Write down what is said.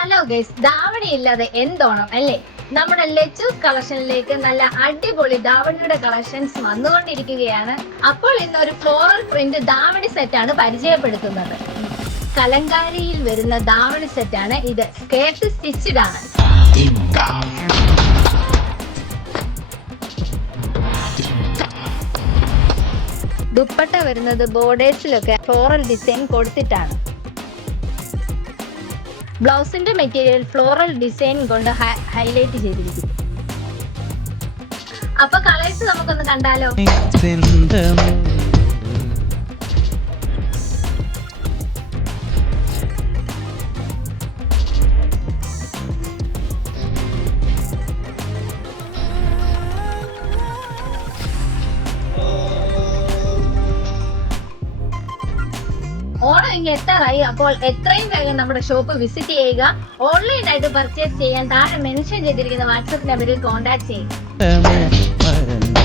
Hello guys, davani ഇല്ലാതെ എന്തോണം അല്ലേ? നമ്മുടെ ലെച്ചൂസ് കളക്ഷനിലേക്ക് നല്ല അടിപൊളി ധാവണിയുടെ കളക്ഷൻസ് വന്നുകൊണ്ടിരിക്കുകയാണ്. അപ്പോൾ ഇന്ന് ഒരു ഫ്ലോറൽ പ്രിന്റ് ധാവണി സെറ്റാണ് പരിചയപ്പെടുത്തുന്നത്. കലങ്കാരിയിൽ വരുന്ന ധാവണി സെറ്റാണ് ഇത്. സ്കേർട്ട് സ്റ്റിച്ചഡ് ആണ്. ദുപ്പട്ട വരുന്നത് ബോർഡേഴ്സിലൊക്കെ ഫ്ലോറൽ ഡിസൈൻ കൊടുത്തിട്ടാണ്. ബ്ലൗസിന്റെ മെറ്റീരിയൽ ഫ്ലോറൽ ഡിസൈൻ കൊണ്ട് ഹൈലൈറ്റ് ചെയ്തിരിക്കുന്നു. അപ്പൊ കളേഴ്സ് നമുക്കൊന്ന് കണ്ടാലോ? ഓണം ഇങ്ങനെ എത്താറായി. അപ്പോൾ എത്രയും വേഗം നമ്മുടെ ഷോപ്പ് വിസിറ്റ് ചെയ്യുക. ഓൺലൈനായിട്ട് പർച്ചേസ് ചെയ്യാൻ താഴെ മെൻഷൻ ചെയ്തിരിക്കുന്ന വാട്സ്ആപ്പ് നമ്പറിൽ കോൺടാക്ട് ചെയ്യുക.